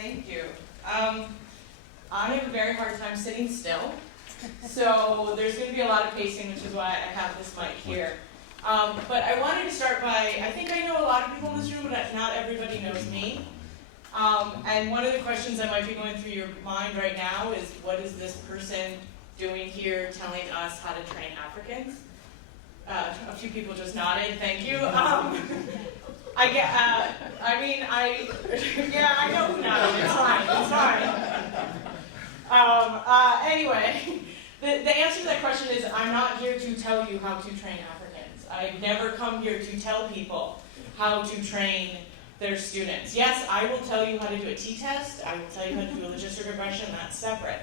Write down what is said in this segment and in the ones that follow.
Thank you. I have a very hard time sitting still, so there's going to be a lot of pacing, which is why I have this mic here. But I wanted to start by, I think I know a lot of people in this room, but not everybody knows me. And one of the questions that might be going through your mind right now is, what is this person doing here telling us how to train Africans? A few people just nodded, thank you. Yeah, I know who nodded, it's fine. Anyway, the answer to that question is, I'm not here to tell you how to train Africans. I've never come here to tell people how to train their students. Yes, I will tell you how to do a t-test, I will tell you how to do a logistic regression, that's separate.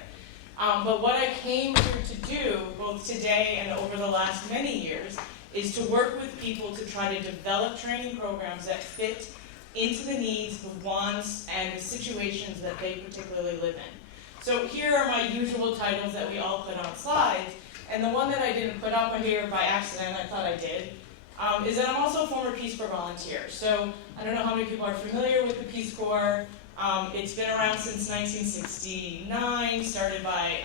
But what I came here to do, both today and over the last many years, is to work with people to try to develop training programs that fit into the needs, the wants, and the situations that they particularly live in. So here are my usual titles that we all put on slides, and the one that I didn't put up here by accident, I thought I did, is that I'm also a former Peace Corps volunteer. So I don't know how many people are familiar with the Peace Corps. It's been around since 1969, started by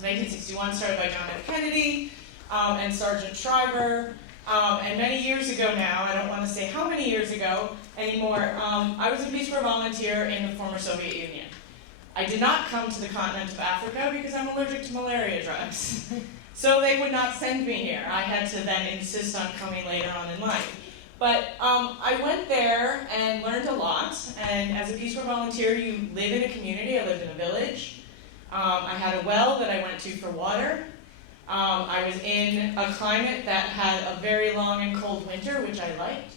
1961, started by John F. Kennedy and Sergeant Shriver. And many years ago now, I don't want to say how many years ago anymore, I was a Peace Corps volunteer in the former Soviet Union. I did not come to the continent of Africa because I'm allergic to malaria drugs. So they would not send me here. I had to then insist on coming later on in life. But I went there and learned a lot. And as a Peace Corps volunteer, you live in a community. I lived in a village. I had a well that I went to for water. I was in a climate that had a very long and cold winter, which I liked.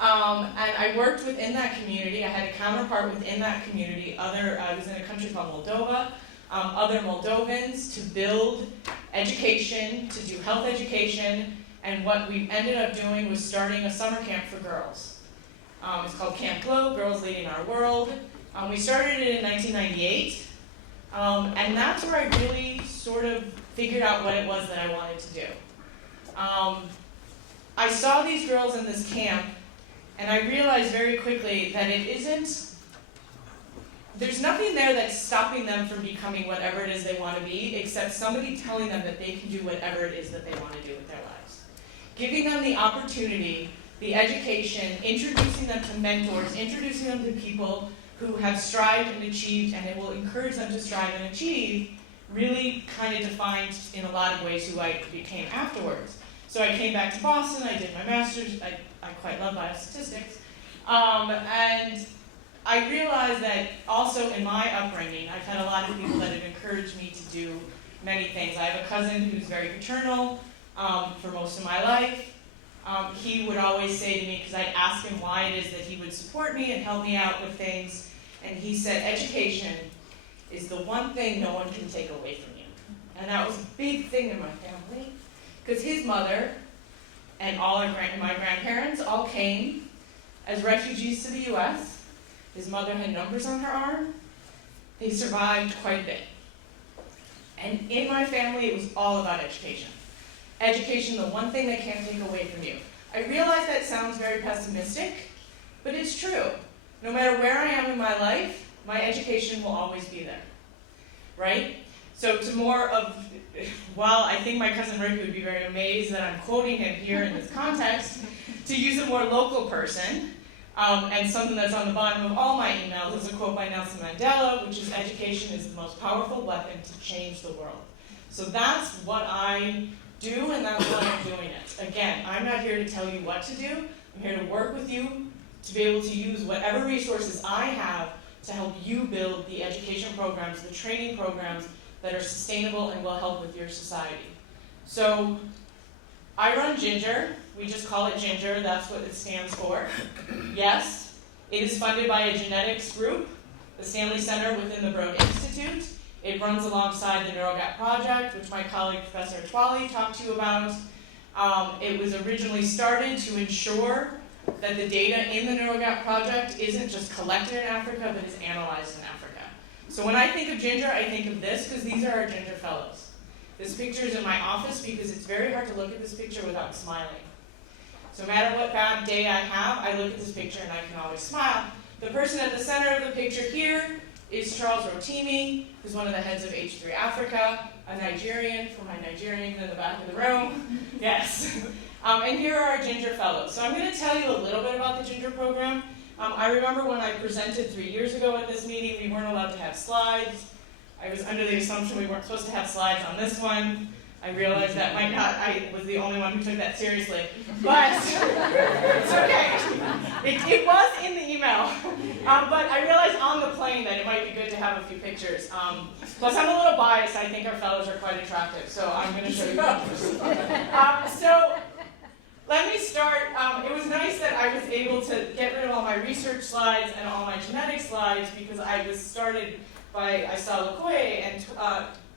And I worked within that community. I had a counterpart within that community. I was in a country called Moldova. Other Moldovans, to build education, to do health education, and what we ended up doing was starting a summer camp for girls. It's called Camp Glow, Girls Leading Our World. We started it in 1998, and that's where I really sort of figured out what it was that I wanted to do. I saw these girls in this camp, and I realized very quickly that there's nothing there that's stopping them from becoming whatever it is they want to be, except somebody telling them that they can do whatever it is that they want to do with their lives. Giving them the opportunity, the education, introducing them to mentors, introducing them to people who have strived and achieved, and it will encourage them to strive and achieve, really kind of defined in a lot of ways who I became afterwards. So I came back to Boston, I did my master's, I quite love biostatistics, and I realized that also in my upbringing, I've had a lot of people that have encouraged me to do many things. I have a cousin who's very paternal for most of my life. He would always say to me, because I'd ask him why it is that he would support me and help me out with things, and he said, education is the one thing no one can take away from you. And that was a big thing in my family, because his mother and my grandparents all came as refugees to the U.S. His mother had numbers on her arm. They survived quite a bit. And in my family, it was all about education. Education, the one thing they can't take away from you. I realize that sounds very pessimistic, but it's true. No matter where I am in my life, my education will always be there, right? So to more of, while I think my cousin Rick would be very amazed that I'm quoting him here in this context, to use a more local person, and something that's on the bottom of all my emails is a quote by Nelson Mandela, which is, education is the most powerful weapon to change the world. So that's what I do, and that's why I'm doing it. Again, I'm not here to tell you what to do. I'm here to work with you to be able to use whatever resources I have to help you build the education programs, the training programs that are sustainable and will help with your society. So I run Ginger. We just call it Ginger. That's what it stands for. Yes, it is funded by a genetics group, the Stanley Center within the Broad Institute. It runs alongside the NeuroGap project, which my colleague Professor Twali talked to you about. It was originally started to ensure that the data in the NeuroGap project isn't just collected in Africa, but is analyzed in Africa. So when I think of Ginger, I think of this, because these are our Ginger Fellows. This picture is in my office because it's very hard to look at this picture without smiling. So no matter what bad day I have, I look at this picture and I can always smile. The person at the center of the picture here is Charles Rotimi, who's one of the heads of H3 Africa, a Nigerian, for my Nigerians in the back of the room. Yes. And here are our Ginger Fellows. So I'm going to tell you a little bit about the Ginger program. I remember when I presented 3 years ago at this meeting, we weren't allowed to have slides. I was under the assumption we weren't supposed to have slides on this one. I realized that might not, I was the only one who took that seriously. But it's okay. It was in the email. But I realized on the plane that it might be good to have a few pictures. Plus I'm a little biased. I think our fellows are quite attractive. So I'm going to show you pictures. So let me start. It was nice that I was able to get rid of all my research slides and all my genetic slides because I was started by, I saw Lakoye and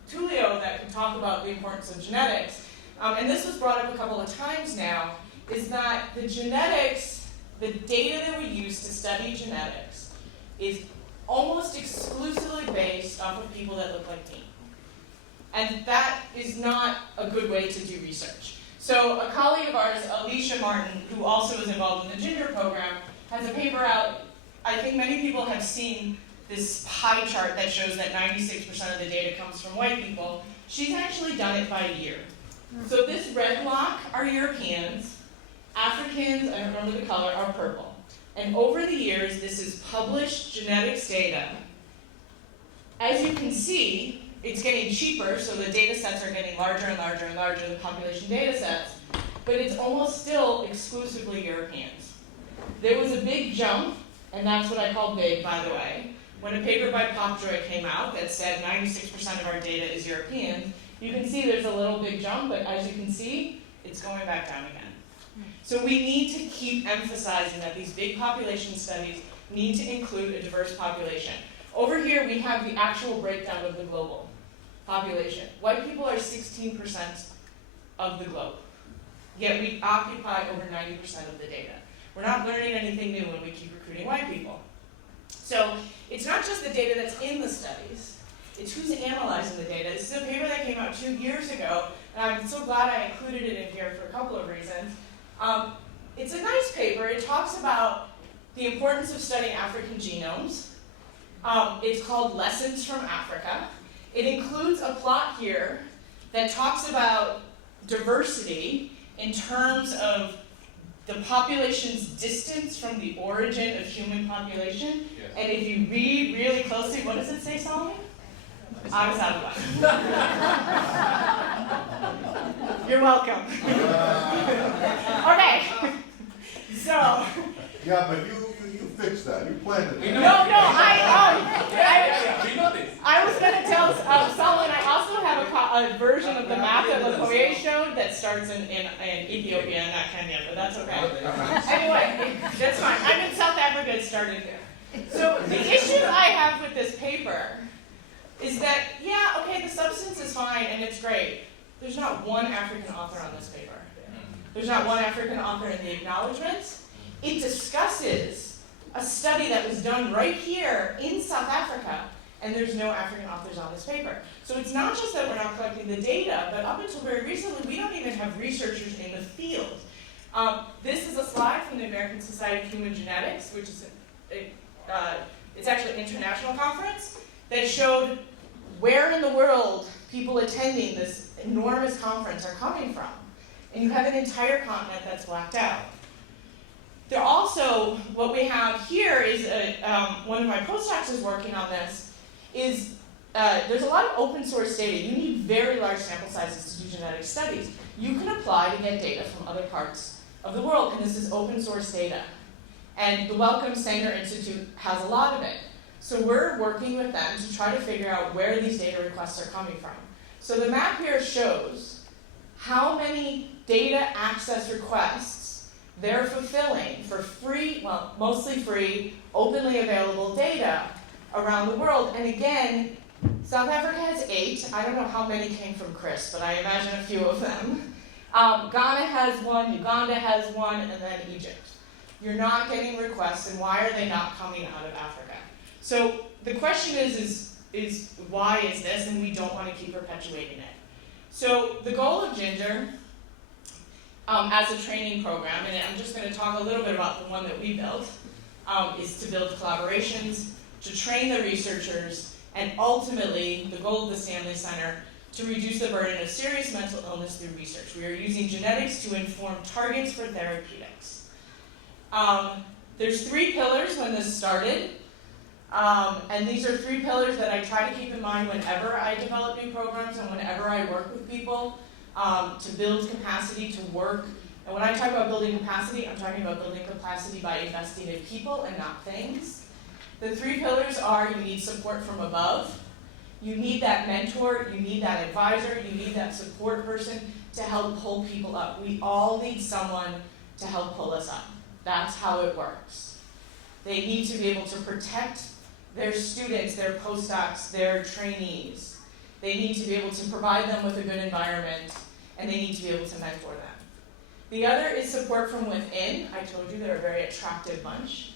Tulio that could talk about the importance of genetics. And this was brought up a couple of times now, is that the genetics, the data that we use to study genetics is almost exclusively based off of people that look like me. And that is not a good way to do research. So a colleague of ours, Alicia Martin, who also is involved in the Ginger program, has a paper out. I think many people have seen this pie chart that shows that 96% of the data comes from white people. She's actually done it by year. So this red block are Europeans, Africans, I don't remember the color, are purple. And over the years, this is published genetics data. As you can see, it's getting cheaper, so the data sets are getting larger and larger and larger, the population data sets, but it's almost still exclusively Europeans. There was a big jump, and that's what I call big, by the way, when a paper by Popjoy came out that said 96% of our data is European. You can see there's a little big jump, but as you can see, it's going back down again. So we need to keep emphasizing that these big population studies need to include a diverse population. Over here, we have the actual breakdown of the global population. White people are 16% of the globe, yet we occupy over 90% of the data. We're not learning anything new when we keep recruiting white people. So it's not just the data that's in the studies, it's who's analyzing the data. This is a paper that came out 2 years ago, and I'm so glad I included it in here for a couple of reasons. It's a nice paper. It talks about the importance of studying African genomes. It's called Lessons from Africa. It includes a plot here that talks about diversity in terms of the population's distance from the origin of human population. Yes. And if you read really closely, what does it say, Solomon? I was out of luck. You're welcome. Okay. So. Yeah, but you fixed that. You planned it. I was going to tell Solomon, I also have a version of the map that Lakoye showed that starts in Ethiopia and not Kenya, but that's okay. Anyway, that's fine. I'm in South Africa, it started here. So the issue I have with this paper is that, yeah, okay, the substance is fine and it's great. There's not one African author on this paper. There's not one African author in the acknowledgments. It discusses a study that was done right here in South Africa, and there's no African authors on this paper. So it's not just that we're not collecting the data, but up until very recently, we don't even have researchers in the field. This is a slide from the American Society of Human Genetics, which is it's actually an international conference, that showed where in the world people attending this enormous conference are coming from. And you have an entire continent that's blacked out. There also, what we have here is, one of my postdocs is working on this, is there's a lot of open source data. You need very large sample sizes to do genetic studies. You can apply to get data from other parts of the world, and this is open source data. And the Wellcome Sanger Institute has a lot of it. So we're working with them to try to figure out where these data requests are coming from. So the map here shows how many data access requests they're fulfilling for free, well, mostly free, openly available data around the world. And again, South Africa has 8. I don't know how many came from Chris, but I imagine a few of them. Ghana has 1, Uganda has 1, and then Egypt. You're not getting requests, and why are they not coming out of Africa? So the question is why is this, and we don't want to keep perpetuating it. So the goal of Ginger, as a training program, and I'm just going to talk a little bit about the one that we built, is to build collaborations, to train the researchers, and ultimately, the goal of the Stanley Center, to reduce the burden of serious mental illness through research. We are using genetics to inform targets for therapeutics. There's 3 pillars when this started, and these are 3 pillars that I try to keep in mind whenever I develop new programs and whenever I work with people, to build capacity to work. And when I talk about building capacity, I'm talking about building capacity by investing in people and not things. The 3 pillars are: you need support from above, you need that mentor, you need that advisor, you need that support person to help pull people up. We all need someone to help pull us up. That's how it works. They need to be able to protect their students, their postdocs, their trainees. They need to be able to provide them with a good environment, and they need to be able to mentor them. The other is support from within. I told you they're a very attractive bunch.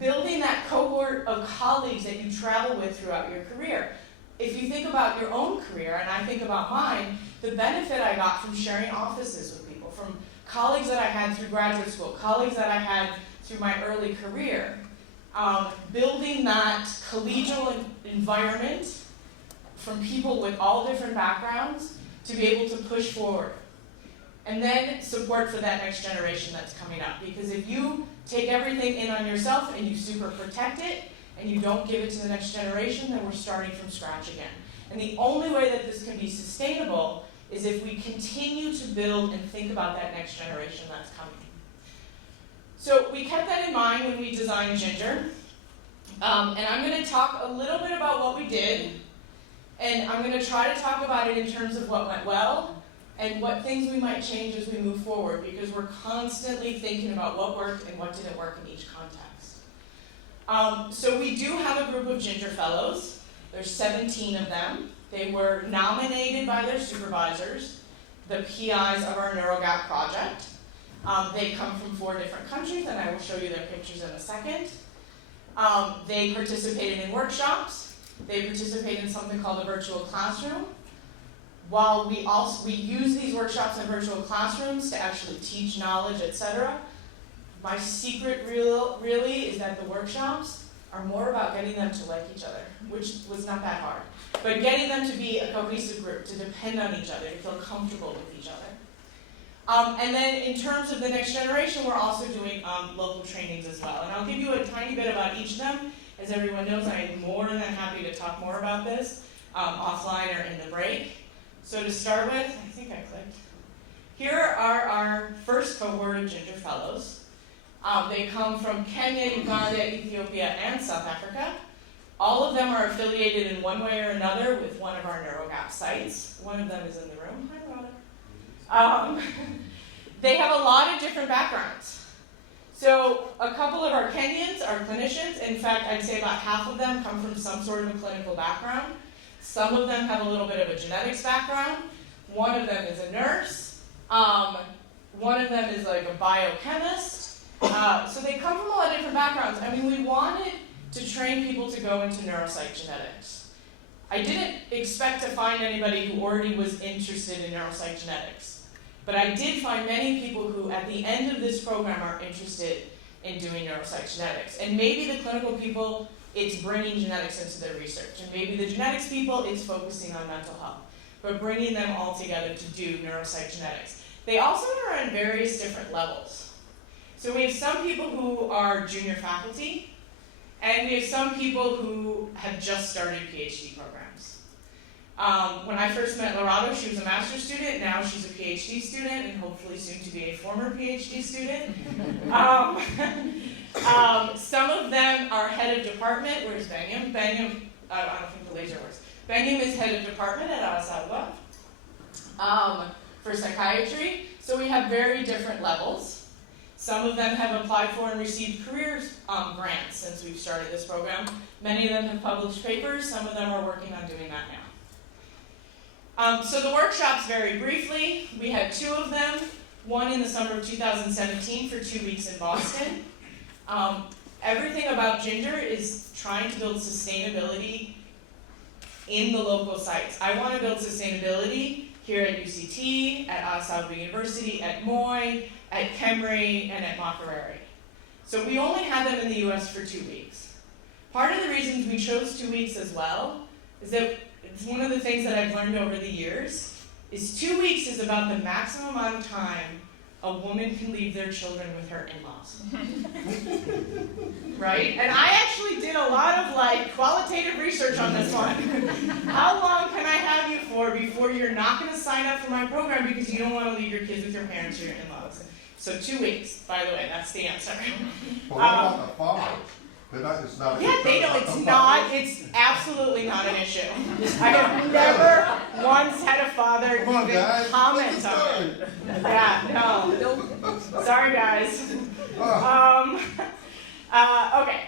Building that cohort of colleagues that you travel with throughout your career. If you think about your own career, and I think about mine, the benefit I got from sharing offices with people, from colleagues that I had through graduate school, colleagues that I had through my early career, building that collegial environment from people with all different backgrounds to be able to push forward. And then support for that next generation that's coming up. Because if you take everything in on yourself and you super protect it, and you don't give it to the next generation, then we're starting from scratch again. And the only way that this can be sustainable is if we continue to build and think about that next generation that's coming. So we kept that in mind when we designed Ginger. And I'm going to talk a little bit about what we did, and I'm going to try to talk about it in terms of what went well, and what things we might change as we move forward, because we're constantly thinking about what worked and what didn't work in each context. So we do have a group of Ginger Fellows. There's 17 of them. They were nominated by their supervisors, the PIs of our NeuroGap project. They come from 4 different countries, and I will show you their pictures in a second. They participated in workshops. They participated in something called a virtual classroom. While we use these workshops in virtual classrooms to actually teach knowledge, etc., my secret really is that the workshops are more about getting them to like each other, which was not that hard, but getting them to be a cohesive group, to depend on each other, to feel comfortable with each other. And then in terms of the next generation, we're also doing local trainings as well. And I'll give you a tiny bit about each of them. As everyone knows, I am more than happy to talk more about this offline or in the break. So to start with, I think I clicked. Here are our first cohort of Ginger Fellows. They come from Kenya, Uganda, Ethiopia, and South Africa. All of them are affiliated in one way or another with one of our NeuroGap sites. One of them is in the room. Hi, Rhoda. They have a lot of different backgrounds. So a couple of our Kenyans are clinicians. In fact, I'd say about half of them come from some sort of a clinical background. Some of them have a little bit of a genetics background. One of them is a nurse. One of them is like a biochemist. So they come from a lot of different backgrounds. I mean, we wanted to train people to go into neuropsych genetics. I didn't expect to find anybody who already was interested in neuropsych genetics. But I did find many people who, at the end of this program, are interested in doing neuropsych genetics. And maybe the clinical people, it's bringing genetics into their research. And maybe the genetics people, it's focusing on mental health. But bringing them all together to do neuropsych genetics. They also are on various different levels. So we have some people who are junior faculty, and we have some people who have just started PhD programs. When I first met Lorado, she was a master's student. Now she's a PhD student, and hopefully soon to be a former PhD student. Some of them are head of department. Where's Banyam? Banyam, I don't think the laser works. Banyam is head of department at Asawa for psychiatry. So we have very different levels. Some of them have applied for and received careers grants since we've started this program. Many of them have published papers. Some of them are working on doing that now. So the workshops, very briefly, we had 2 of them. One in the summer of 2017 for 2 weeks in Boston. Everything about Ginger is trying to build sustainability in the local sites. I want to build sustainability here at UCT, at Asawa University, at Moy, at Kemry, and at Makerere. So we only had them in the US for 2 weeks. Part of the reasons we chose 2 weeks as well is that it's one of the things that I've learned over the years is 2 weeks is about the maximum amount of time a woman can leave their children with her in-laws. Right? And I actually did a lot of qualitative research on this one. How long can I have you for before you're not going to sign up for my program because you don't want to leave your kids with your parents or your in-laws? So 2 weeks, by the way, that's the answer. But what about the fathers? It's not. Yeah, they don't. It's not. It's absolutely not an issue. I have never once had a father Come on, even guys. comment on it. Yeah, no. Sorry, guys. Okay.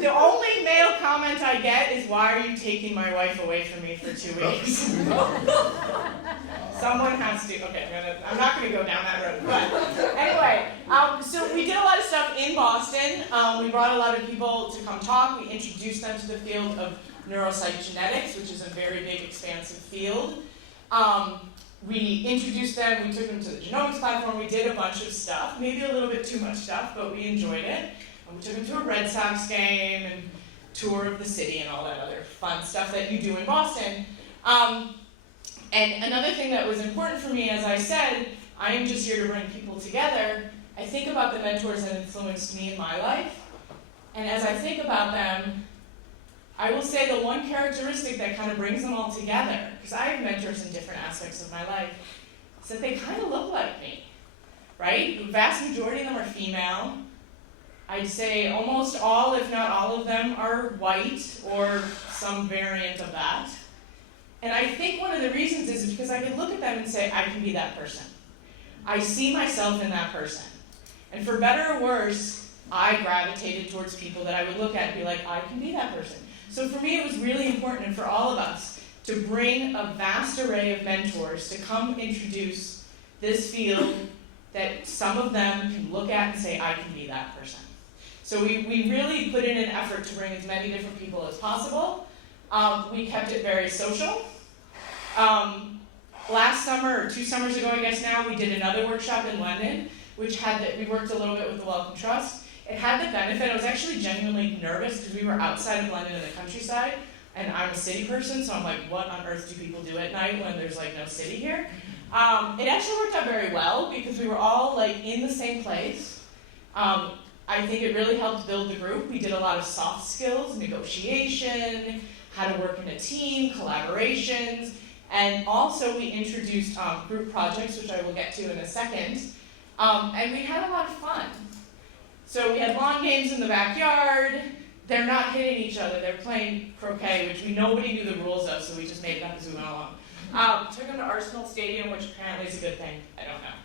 The only male comment I get is, "Why are you taking my wife away from me for 2 weeks?" Someone has to. Okay, I'm not gonna go down that road. But anyway, so we did a lot of stuff in Boston. We brought a lot of people to come talk. We introduced them to the field of neuropsychiatric, which is a very big, expansive field. We introduced them. We took them to the genomics platform. We did a bunch of stuff, maybe a little bit too much stuff, but we enjoyed it. And we took them to a Red Sox game and tour of the city and all that other fun stuff that you do in Boston. And another thing that was important for me, as I said, I am just here to bring people together. I think about the mentors that influenced me in my life. And as I think about them, I will say the one characteristic that kind of brings them all together, because I have mentors in different aspects of my life, is that they kind of look like me, right? The vast majority of them are female. I'd say almost all, if not all of them, are white or some variant of that. And I think one of the reasons is because I can look at them and say, I can be that person. I see myself in that person. And for better or worse, I gravitated towards people that I would look at and be like, I can be that person. So for me, it was really important, and for all of us, to bring a vast array of mentors to come introduce this field that some of them can look at and say, I can be that person. So we really put in an effort to bring as many different people as possible. We kept it very social. Last summer, or 2 summers ago, I guess now, we did another workshop in London, which we worked a little bit with the Wellcome Trust. It had the benefit, I was actually genuinely nervous because we were outside of London in the countryside, and I'm a city person, so I'm like, what on earth do people do at night when there's no city here? It actually worked out very well because we were all in the same place. I think it really helped build the group. We did a lot of soft skills, negotiation, how to work in a team, collaborations, and also we introduced group projects, which I will get to in a second, and we had a lot of fun. So we had lawn games in the backyard. They're not hitting each other, they're playing croquet, which nobody knew the rules of, so we just made it up as we went along. Took them to Arsenal Stadium, which apparently is a good thing, I don't know.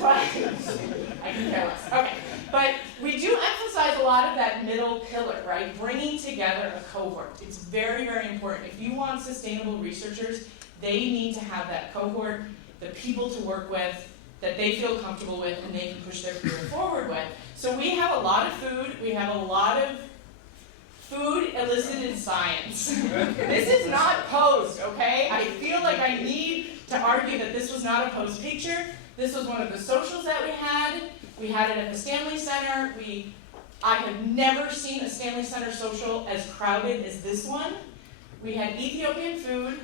But I can care less. Okay, but we do emphasize a lot of that middle pillar, right? Bringing together a cohort. It's very, very important. If you want sustainable researchers, they need to have that cohort, the people to work with, that they feel comfortable with and they can push their career forward with. So we have a lot of food. We have a lot of food elicited science. This is not posed, okay? I feel like I need to argue that this was not a posed picture. This was one of the socials that we had. We had it at the Stanley Center. I have never seen a Stanley Center social as crowded as this one. We had Ethiopian food.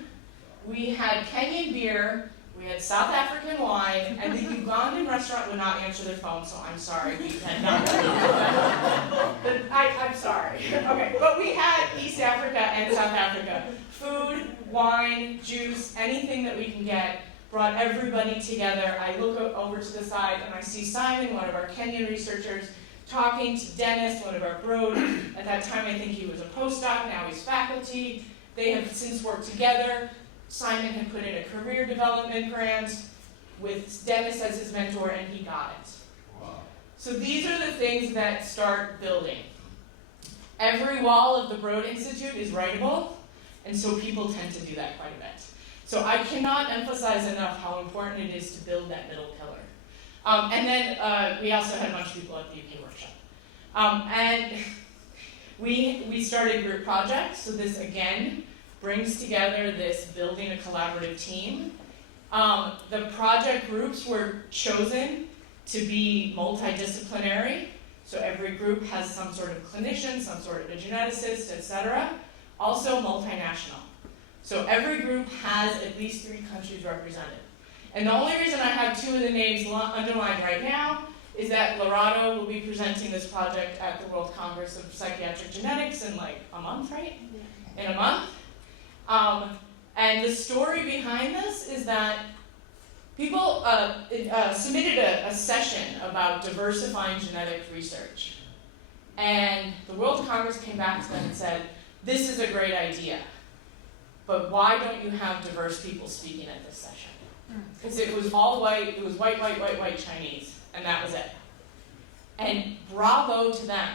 We had Kenyan beer. We had South African wine, and the Ugandan restaurant would not answer their phone, so I'm sorry. We had not. I'm sorry. Okay, but we had East Africa and South Africa. Food, wine, juice, anything that we can get, brought everybody together. I look over to the side, and I see Simon, one of our Kenyan researchers, talking to Dennis, one of our Broad. At that time, I think he was a postdoc. Now he's faculty. They have since worked together. Simon had put in a career development grant with Dennis as his mentor, and he got it. Wow. So these are the things that start building. Every wall of the Broad Institute is writable, and so people tend to do that quite a bit. So I cannot emphasize enough how important it is to build that middle pillar. And then we also had a bunch of people at the UK workshop. And we started group projects, so this again brings together this building a collaborative team. The project groups were chosen to be multidisciplinary. So every group has some sort of clinician, some sort of a geneticist, etc. Also multinational. So every group has at least 3 countries represented. And the only reason I have 2 of the names underlined right now is that Lorado will be presenting this project at the World Congress of Psychiatric Genetics in like a month, right? Yeah. In a month. And the story behind this is that people submitted a session about diversifying genetic research. And the World Congress came back to them and said, this is a great idea, but why don't you have diverse people speaking at this session? Because it was all white, it was white Chinese, and that was it. And bravo to them.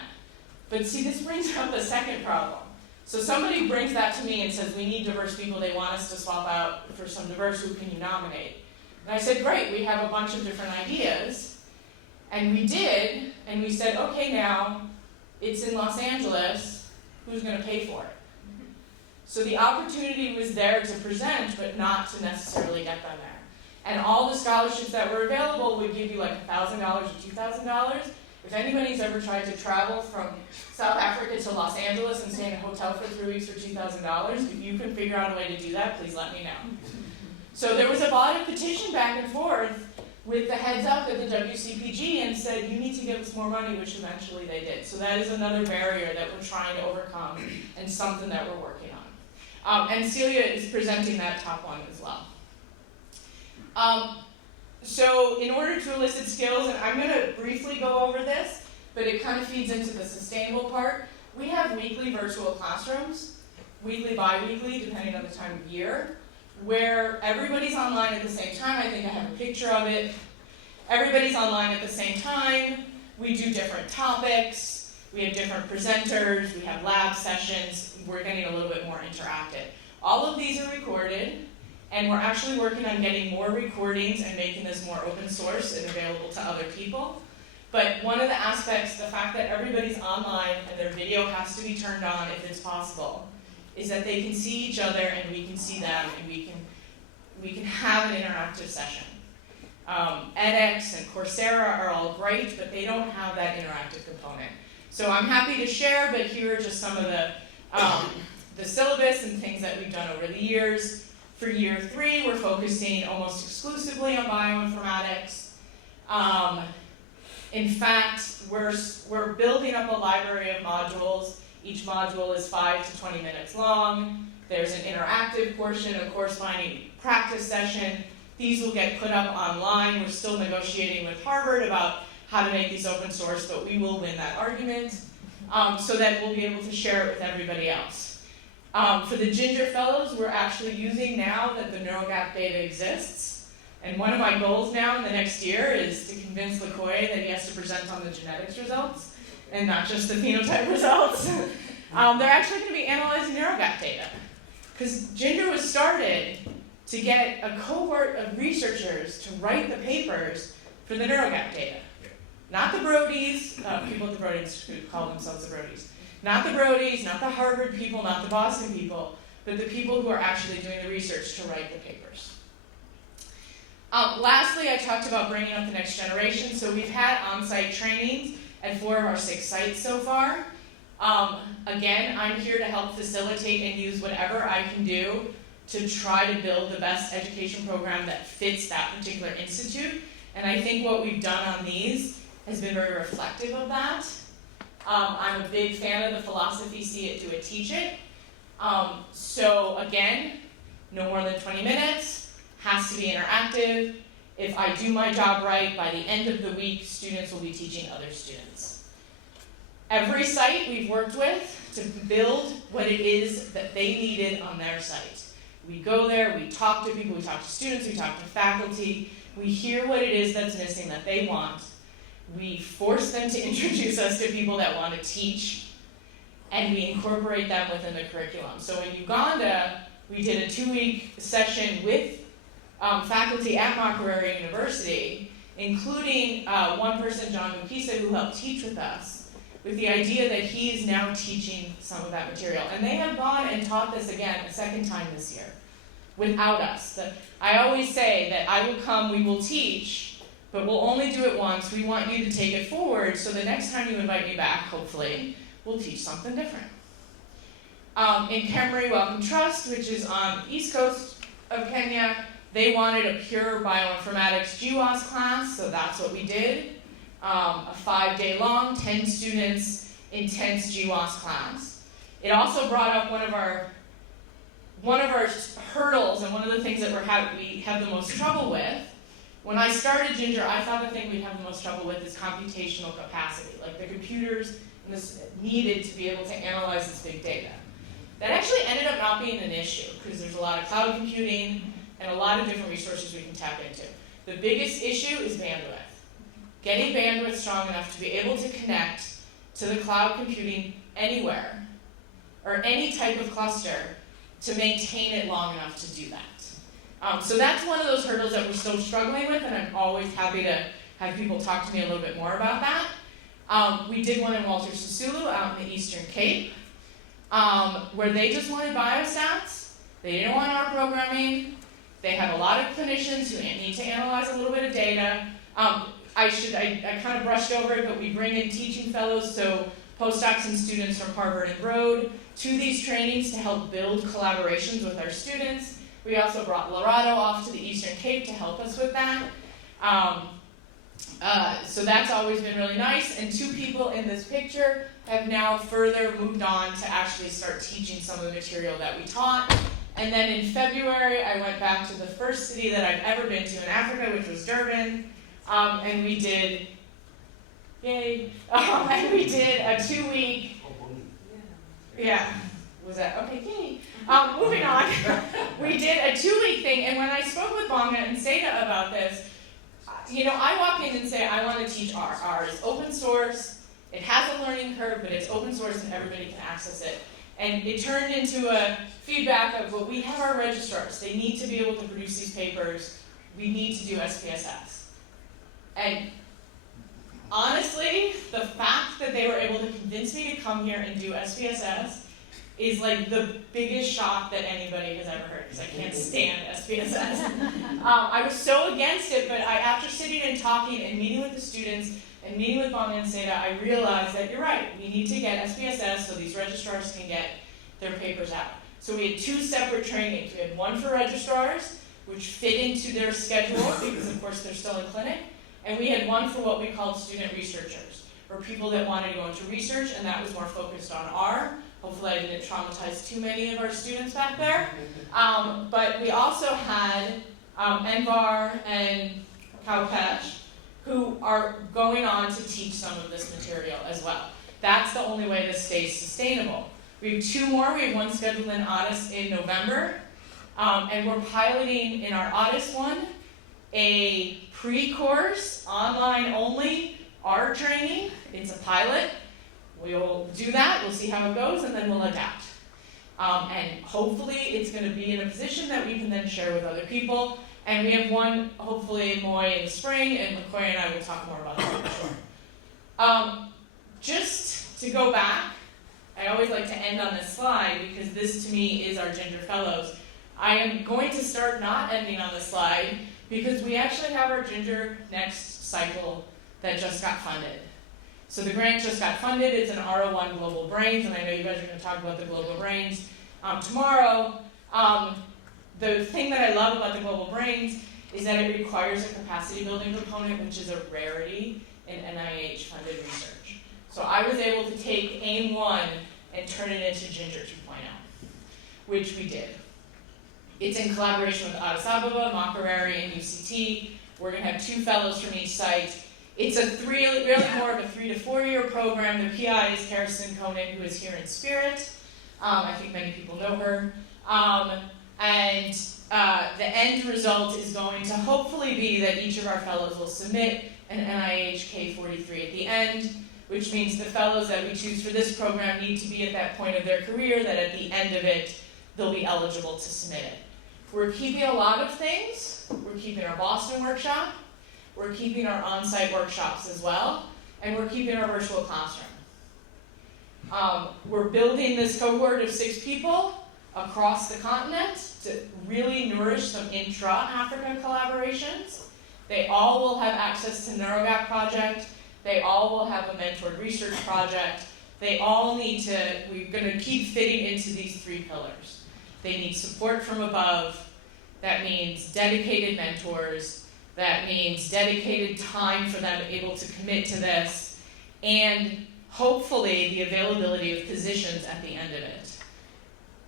But see, this brings up a second problem. So somebody brings that to me and says, we need diverse people, they want us to swap out for some diverse, who can you nominate? And I said, great, we have a bunch of different ideas. And we did, and we said, okay, now, it's in Los Angeles, who's going to pay for it? So the opportunity was there to present, but not to necessarily get them there. And all the scholarships that were available would give you like $1,000 or $2,000. If anybody's ever tried to travel from South Africa to Los Angeles and stay in a hotel for 3 weeks for $2,000, if you can figure out a way to do that, please let me know. So there was a lot of petition back and forth with the heads up at the WCPG and said, you need to give us more money, which eventually they did. So that is another barrier that we're trying to overcome and something that we're working on. And Celia is presenting that top one as well. So in order to elicit skills, and I'm going to briefly go over this, but it kind of feeds into the sustainable part. We have weekly virtual classrooms, weekly, bi-weekly, depending on the time of year, where everybody's online at the same time. I think I have a picture of it. Everybody's online at the same time. We do different topics. We have different presenters. We have lab sessions. We're getting a little bit more interactive. All of these are recorded, and we're actually working on getting more recordings and making this more open source and available to other people. But one of the aspects, the fact that everybody's online and their video has to be turned on if it's possible, is that they can see each other and we can see them and we can have an interactive session. edX and Coursera are all great, but they don't have that interactive component. So I'm happy to share, but here are just some of the syllabus and things that we've done over the years. For year 3, we're focusing almost exclusively on bioinformatics. In fact, we're building up a library of modules. Each module is 5 to 20 minutes long. There's an interactive portion, a corresponding practice session. These will get put up online. We're still negotiating with Harvard about how to make these open source, but we will win that argument so that we'll be able to share it with everybody else. For the Ginger Fellows, we're actually using now that the NeuroGap data exists. And one of my goals now in the next year is to convince LaCoy that he has to present on the genetics results and not just the phenotype results. They're actually going to be analyzing NeuroGap data. Because Ginger was started to get a cohort of researchers to write the papers for the NeuroGap data. Not the Brodies, people at the Broad Institute call themselves the Brodies. Not the Brodies, not the Harvard people, not the Boston people, but the people who are actually doing the research to write the papers. Lastly, I talked about bringing up the next generation. So we've had on-site trainings at 4 of our 6 sites so far. Again, I'm here to help facilitate and use whatever I can do to try to build the best education program that fits that particular institute. And I think what we've done on these has been very reflective of that. I'm a big fan of the philosophy, see it, do it, teach it. So again, no more than 20 minutes, has to be interactive. If I do my job right, by the end of the week, students will be teaching other students. Every site we've worked with to build what it is that they needed on their site. We go there, we talk to people, we talk to students, we talk to faculty, we hear what it is that's missing that they want. We force them to introduce us to people that want to teach, and we incorporate them within the curriculum. So in Uganda, we did a 2-week session with faculty at Makerere University, including one person, John Mukisa, who helped teach with us, with the idea that he is now teaching some of that material. And they have gone and taught this again a second time this year, without us. I always say that I will come, we will teach, but we'll only do it once. We want you to take it forward, so the next time you invite me back, hopefully, we'll teach something different. In Kemri Wellcome Trust, which is on the east coast of Kenya, they wanted a pure bioinformatics GWAS class, so that's what we did. A 5-day long, 10 students, intense GWAS class. It also brought up one of our hurdles, and one of the things that we have the most trouble with. When I started Ginger, I thought the thing we'd have the most trouble with is computational capacity, like the computers needed to be able to analyze this big data. That actually ended up not being an issue, because there's a lot of cloud computing and a lot of different resources we can tap into. The biggest issue is bandwidth. Getting bandwidth strong enough to be able to connect to the cloud computing anywhere, or any type of cluster, to maintain it long enough to do that. So that's one of those hurdles that we're still struggling with, and I'm always happy to have people talk to me a little bit more about that. We did one in Walter Sisulu out in the Eastern Cape, where they just wanted biostats. They didn't want R programming. They have a lot of clinicians who need to analyze a little bit of data. I kind of brushed over it, but we bring in teaching fellows, so postdocs and students from Harvard and Broad, to these trainings to help build collaborations with our students. We also brought Lorado off to the Eastern Cape to help us with that. So that's always been really nice, and 2 people in this picture have now further moved on to actually start teaching some of the material that we taught. And then in February, I went back to the first city that I've ever been to in Africa, which was Durban, and we did, and we did a 2-week, was that, okay, yay. Moving on, we did a 2-week thing, and when I spoke with Bonga and Seda about this, I walk in and say, I want to teach R. R is open source, it has a learning curve, but it's open source and everybody can access it. And it turned into a feedback of, well, we have our registrars, they need to be able to produce these papers, we need to do SPSS. And honestly, the fact that they were able to convince me to come here and do SPSS is like the biggest shock that anybody has ever heard, because I can't stand SPSS. I was so against it, but after sitting and talking and meeting with the students and meeting with Bonga and Seda, I realized that you're right, we need to get SPSS so these registrars can get their papers out. So we had 2 separate trainings. We had one for registrars, which fit into their schedule, because of course they're still in clinic, and we had one for what we called student researchers, or people that wanted to go into research, and that was more focused on R. Hopefully I didn't traumatize too many of our students back there. But we also had Envar and Kaupesh, who are going on to teach some of this material as well. That's the only way this stays sustainable. We have 2 more. We have one scheduled in Addis in November. And we're piloting in our Addis one a pre-course, online only, R training. It's a pilot. We'll do that, we'll see how it goes, and then we'll adapt. And hopefully it's going to be in a position that we can then share with other people. And we have one, hopefully, Moy in the spring, and McCoy and I will talk more about that for sure. Just to go back, I always like to end on this slide, because this to me is our Ginger Fellows. I am going to start not ending on this slide, because we actually have our Ginger Next cycle that just got funded. So the grant just got funded. It's an R01 Global Brains, and I know you guys are going to talk about the Global Brains tomorrow. The thing that I love about the Global Brains is that it requires a capacity building component, which is a rarity in NIH-funded research. So I was able to take AIM-1 and turn it into Ginger 2.0, which we did. It's in collaboration with Addis Ababa, Makerere, and UCT. We're going to have 2 fellows from each site. It's really more of a 3 to 4 year program. The PI is Kirsten Koenig, who is here in spirit. I think many people know her. And the end result is going to hopefully be that each of our fellows will submit an NIH K43 at the end, which means the fellows that we choose for this program need to be at that point of their career that at the end of it, they'll be eligible to submit it. We're keeping a lot of things. We're keeping our Boston workshop. We're keeping our on-site workshops as well, and we're keeping our virtual classroom. We're building this cohort of 6 people across the continent to really nourish some intra-Africa collaborations They all will have access to NeuroGap project. They all will have a mentored research project. They all need to, we're going to keep fitting into these 3 pillars. They need support from above. That means dedicated mentors. That means dedicated time for them able to commit to this. And hopefully the availability of positions at the end of it.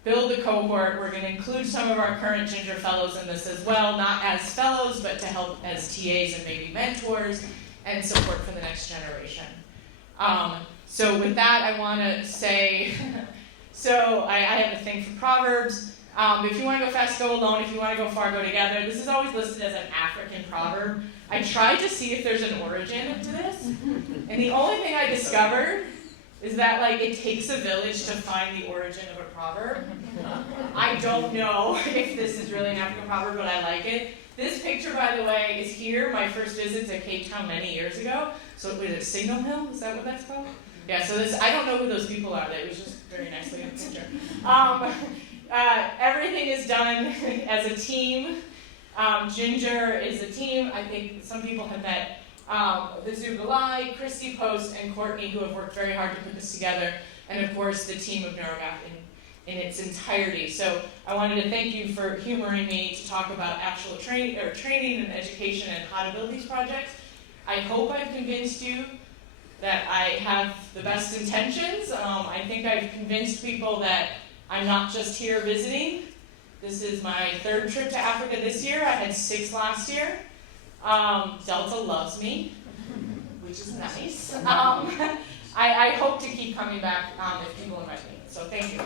Build the cohort. We're going to include some of our current Ginger Fellows in this as well, not as fellows, but to help as TAs and maybe mentors and support for the next generation. So with that, I want to say, so I have a thing for Proverbs. If you want to go fast, go alone. If you want to go far, go together. This is always listed as an African proverb. I tried to see if there's an origin to this, and the only thing I discovered is that like it takes a village to find the origin of a proverb. I don't know if this is really an African proverb, but I like it. This picture, by the way, is here. My first visit to Cape Town many years ago. So was it Signal Hill? Is that what that's called? Yeah, so this, I don't know who those people are. It was just very nicely in the picture. Everything is done as a team. Ginger is a team. I think some people have met Vizu Galai, Christy Post, and Courtney, who have worked very hard to put this together. And of course, the team of NeuroGap in its entirety. So I wanted to thank you for humoring me to talk about actual training and education and how to build these projects. I hope I've convinced you that I have the best intentions. I think I've convinced people that I'm not just here visiting. This is my 3rd trip to Africa this year. I had 6 last year. Delta loves me, which is nice. I hope to keep coming back if people invite me. So thank you.